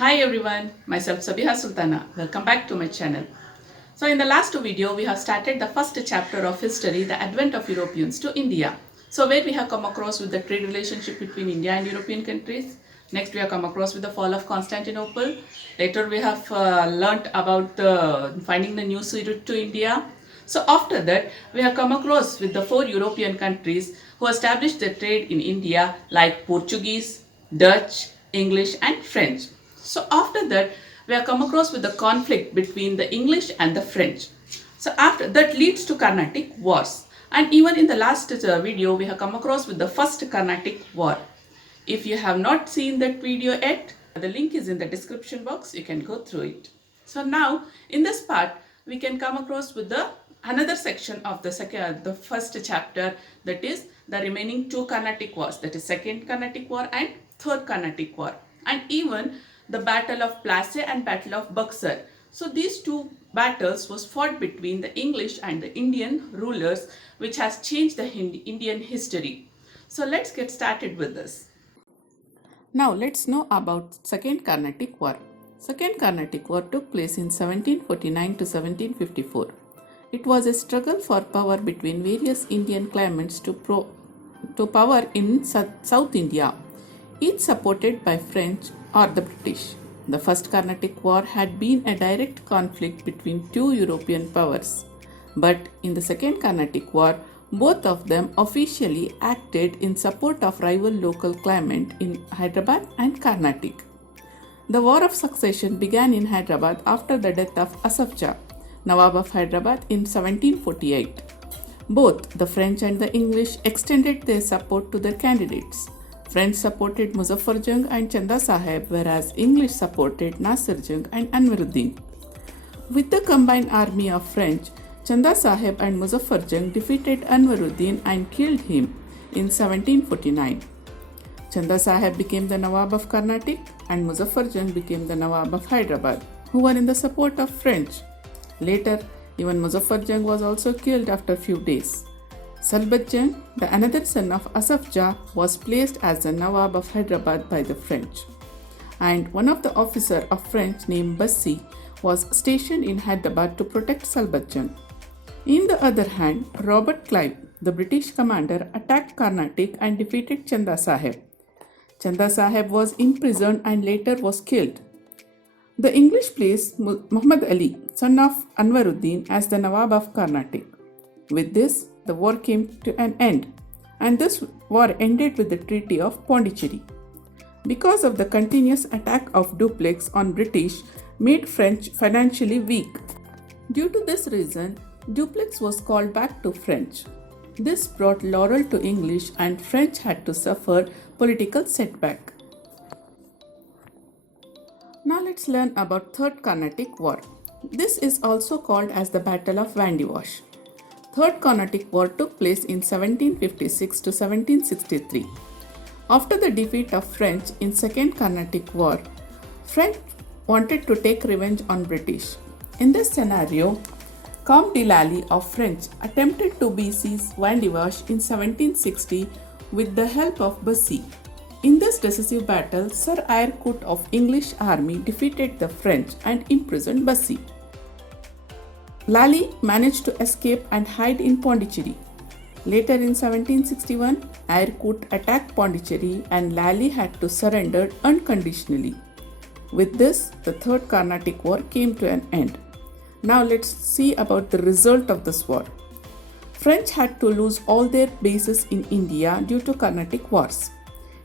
Hi everyone, myself Sabiha Sultana. Welcome back to my channel. So in the last video, we have started the first chapter of history, the advent of Europeans to India. So where we have come across with the trade relationship between India and European countries. Next we have come across with the fall of Constantinople. Later we have learnt about finding the new sea route to India. So after that, we have come across with the four European countries who established their trade in India like Portuguese, Dutch, English and French. So after that, we have come across with the conflict between the English and the French. So after that leads to Carnatic Wars. And even in the last video, we have come across with the first Carnatic War. If you have not seen that video yet, the link is in the description box. You can go through it. So now in this part, we can come across with the another section of the first chapter, that is the remaining two Carnatic Wars, that is second Carnatic War and third Carnatic War, and even the Battle of Plassey and Battle of Buxar. So these two battles was fought between the English and the Indian rulers, which has changed the Indian history. So let's get started with this. Now let's know about Second Carnatic War. Second Carnatic War took place in 1749 to 1754. It was a struggle for power between various Indian claimants to power in South India, each supported by French or the British. The First Carnatic War had been a direct conflict between two European powers, but in the Second Carnatic War, both of them officially acted in support of rival local claimant in Hyderabad and Carnatic. The War of Succession began in Hyderabad after the death of Asaf Jah, Nawab of Hyderabad, in 1748. Both the French and the English extended their support to their candidates. French supported Muzaffar Jung and Chanda Sahib, whereas English supported Nasir Jung and Anwaruddin. With the combined army of French, Chanda Sahib and Muzaffar Jung defeated Anwaruddin and killed him in 1749. Chanda Sahib became the Nawab of Carnatic and Muzaffar Jung became the Nawab of Hyderabad, who were in the support of French. Later, even Muzaffar Jung was also killed after a few days. Salbat Jung, the another son of Asaf Jah, was placed as the Nawab of Hyderabad by the French. And one of the officers of French named Bassi was stationed in Hyderabad to protect Salbat Jung. On the other hand, Robert Clive, the British commander, attacked Carnatic and defeated Chanda Sahib. Chanda Sahib was imprisoned and later was killed. The English placed Muhammad Ali, son of Anwaruddin, as the Nawab of Carnatic. With this, the war came to an end, and this war ended with the Treaty of Pondicherry. Because of the continuous attack of Dupleix on British, made French financially weak. Due to this reason, Dupleix was called back to French. This brought laurel to English and French had to suffer political setback. Now let's learn about Third Carnatic War. This is also called as the Battle of Vandewash. Third Carnatic War took place in 1756 to 1763. After the defeat of French in Second Carnatic War, French wanted to take revenge on British. In this scenario, Count de Lally of French attempted to besiege Vandewash in 1760 with the help of Bassi. In this decisive battle, Sir Eyre Coote of English army defeated the French and imprisoned Bassi. Lally managed to escape and hide in Pondicherry. Later in 1761, Eyre Coote attacked Pondicherry and Lally had to surrender unconditionally. With this, the Third Carnatic War came to an end. Now let's see about the result of this war. French had to lose all their bases in India due to Carnatic Wars.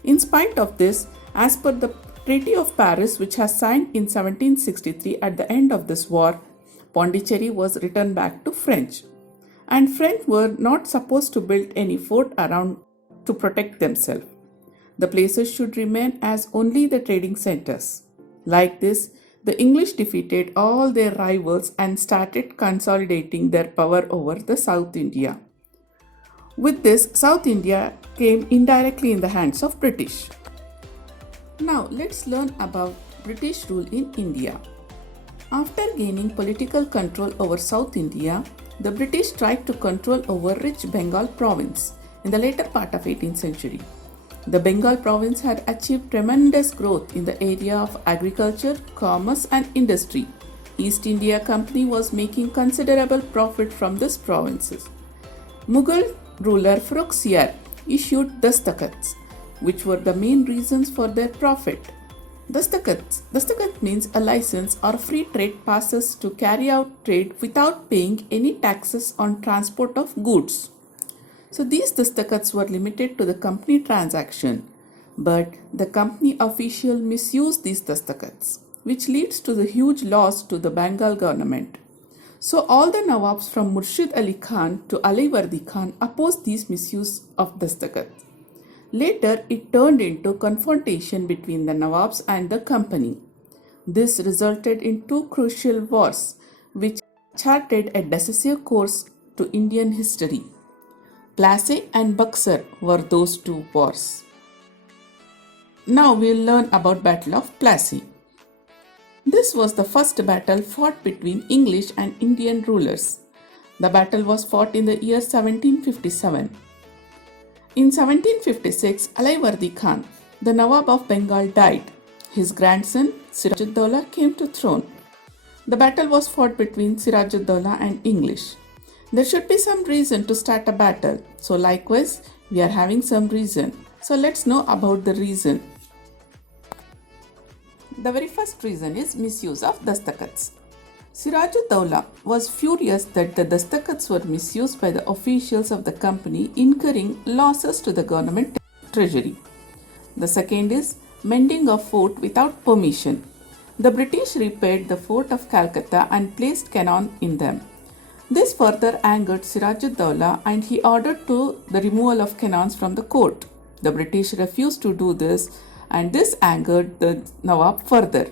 In spite of this, as per the Treaty of Paris, which was signed in 1763, at the end of this war, Pondicherry was returned back to French. And French were not supposed to build any fort around to protect themselves. The places should remain as only the trading centers. Like this, the English defeated all their rivals and started consolidating their power over the South India. With this, South India came indirectly in the hands of British. Now let's learn about British rule in India. After gaining political control over South India, the British tried to control over rich Bengal province in the later part of 18th century. The Bengal province had achieved tremendous growth in the area of agriculture, commerce, and industry. East India Company was making considerable profit from these provinces. Mughal ruler Farrukhsiyar issued dastakats, which were the main reasons for their profit. Dastakat means a license or free trade passes to carry out trade without paying any taxes on transport of goods. So these dastakats were limited to the company transaction, but the company official misused these dastakats, which leads to the huge loss to the Bengal government. So all the Nawabs from Murshid Ali Khan to Alaiwardi Khan opposed these misuse of dastakats. Later, it turned into confrontation between the Nawabs and the company. This resulted in two crucial wars, which charted a decisive course to Indian history. Plassey and Buxar were those two wars. Now we'll learn about Battle of Plassey. This was the first battle fought between English and Indian rulers. The battle was fought in the year 1757. In 1756, Alaiwardi Khan, the Nawab of Bengal, died. His grandson, Siraj-ud-Dawla, came to throne. The battle was fought between Siraj-ud-Dawla and English. There should be some reason to start a battle. So likewise, we are having some reason. So let's know about the reason. The very first reason is misuse of dastakats. Siraj-ud-Dawla was furious that the dastakats were misused by the officials of the company, incurring losses to the government treasury. The second is mending of fort without permission. The British repaired the fort of Calcutta and placed cannon in them. This further angered Siraj-ud-Dawla and he ordered the removal of cannons from the court. The British refused to do this and this angered the Nawab further.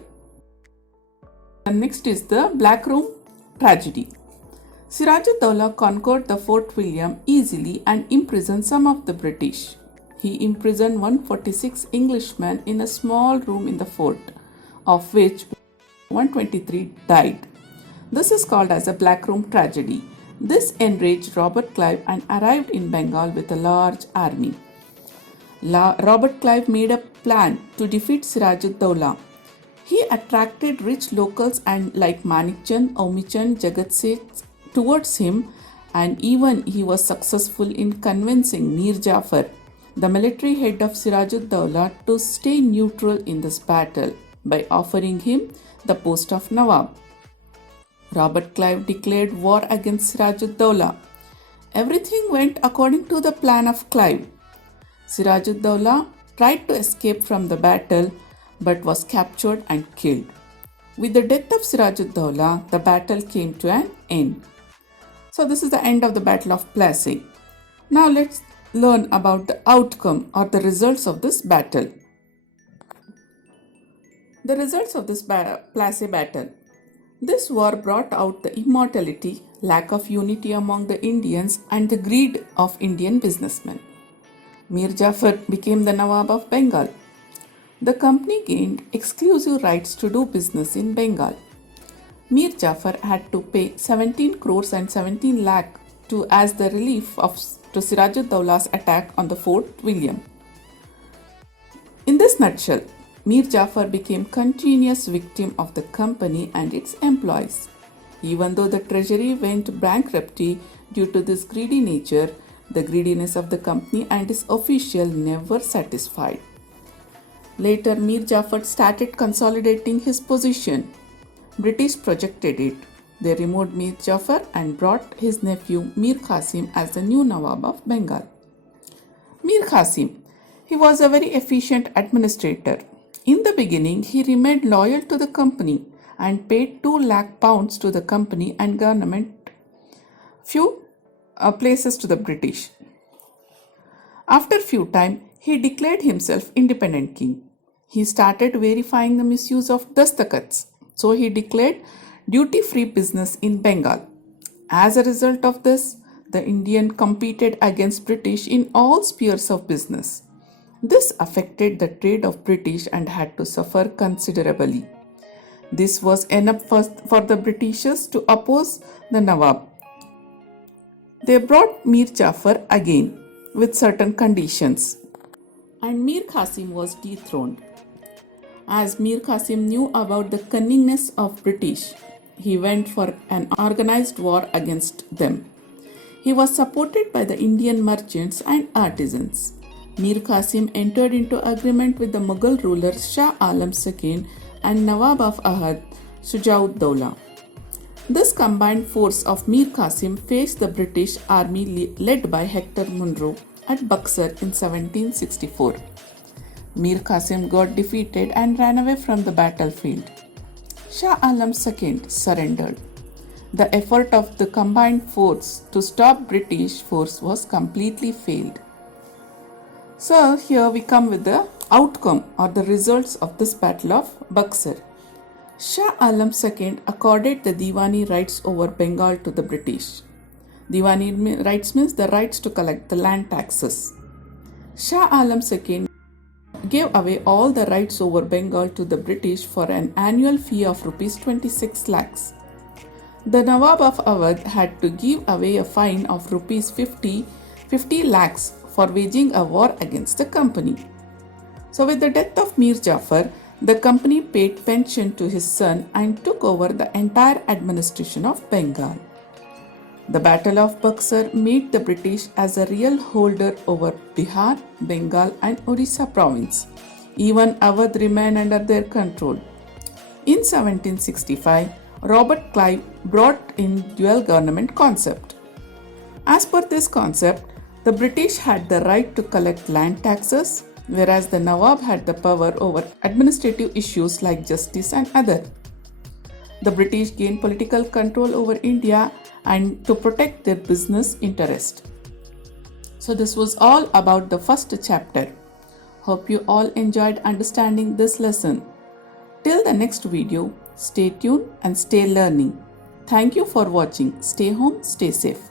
And next is the Black Room tragedy. Siraj-ud-Dawla conquered the Fort William easily and imprisoned some of the British. He imprisoned 146 Englishmen in a small room in the fort, of which 123 died. This is called as a Black Room tragedy. This enraged Robert Clive and arrived in Bengal with a large army. Robert Clive made a plan to defeat Siraj-ud-Dawla. He attracted rich locals and like Manikchand, Omichand, Jagat Seth towards him, and even he was successful in convincing Mir Jafar, the military head of Siraj-ud-Dawla, to stay neutral in this battle by offering him the post of Nawab. Robert Clive declared war against Siraj-ud-Dawla. Everything went according to the plan of Clive. Siraj-ud-Dawla tried to escape from the battle but was captured and killed. With the death of Siraj-ud-Dawla, the battle came to an end. So this is the end of the Battle of Plassey. Now let's learn about the outcome or the results of this battle. The results of this Plassey battle. This war brought out the immorality, lack of unity among the Indians and the greed of Indian businessmen. Mir Jafar became the Nawab of Bengal. The company gained exclusive rights to do business in Bengal. Mir Jafar had to pay 17 crores and 17 lakh as the relief to Siraj-ud-Dawla's attack on the Fort William. In this nutshell, Mir Jafar became continuous victim of the company and its employees. Even though the treasury went bankruptcy due to this greedy nature, the greediness of the company and its official never satisfied. Later, Mir Jafar started consolidating his position. British projected it. They removed Mir Jafar and brought his nephew Mir Qasim as the new Nawab of Bengal. Mir Qasim, he was a very efficient administrator. In the beginning, he remained loyal to the company and paid 2 lakh pounds to the company and government, few places to the British. After few time, he declared himself independent king. He started verifying the misuse of dastakats. So he declared duty-free business in Bengal. As a result of this, the Indian competed against British in all spheres of business. This affected the trade of British and had to suffer considerably. This was enough for the Britishers to oppose the Nawab. They brought Mir Jafar again with certain conditions. and Mir Qasim was dethroned. As Mir Qasim knew about the cunningness of British, he went for an organized war against them. He was supported by the Indian merchants and artisans. Mir Qasim entered into agreement with the Mughal rulers Shah Alam II and Nawab of Ahad, Shujauddaulah. This combined force of Mir Qasim faced the British army led by Hector Munro at Buxar in 1764. Mir Qasim got defeated and ran away from the battlefield. Shah Alam II surrendered. The effort of the combined force to stop British force was completely failed. So here we come with the outcome or the results of this battle of Buxar. Shah Alam II accorded the Diwani rights over Bengal to the British. Diwani rights means the rights to collect the land taxes. Shah Alam II gave away all the rights over Bengal to the British for an annual fee of rupees 26 lakhs. The Nawab of Awadh had to give away a fine of rupees 50 lakhs for waging a war against the company. So with the death of Mir Jafar, the company paid pension to his son and took over the entire administration of Bengal. The Battle of Buxar made the British as a real holder over Bihar, Bengal and Orissa province. Even Awadh remained under their control. In 1765, Robert Clive brought in dual government concept. As per this concept, the British had the right to collect land taxes, whereas the Nawab had the power over administrative issues like justice and other. The British gained political control over India and to protect their business interest. So this was all about the first chapter. Hope you all enjoyed understanding this lesson. Till the next video, stay tuned and stay learning. Thank you for watching. Stay home, stay safe.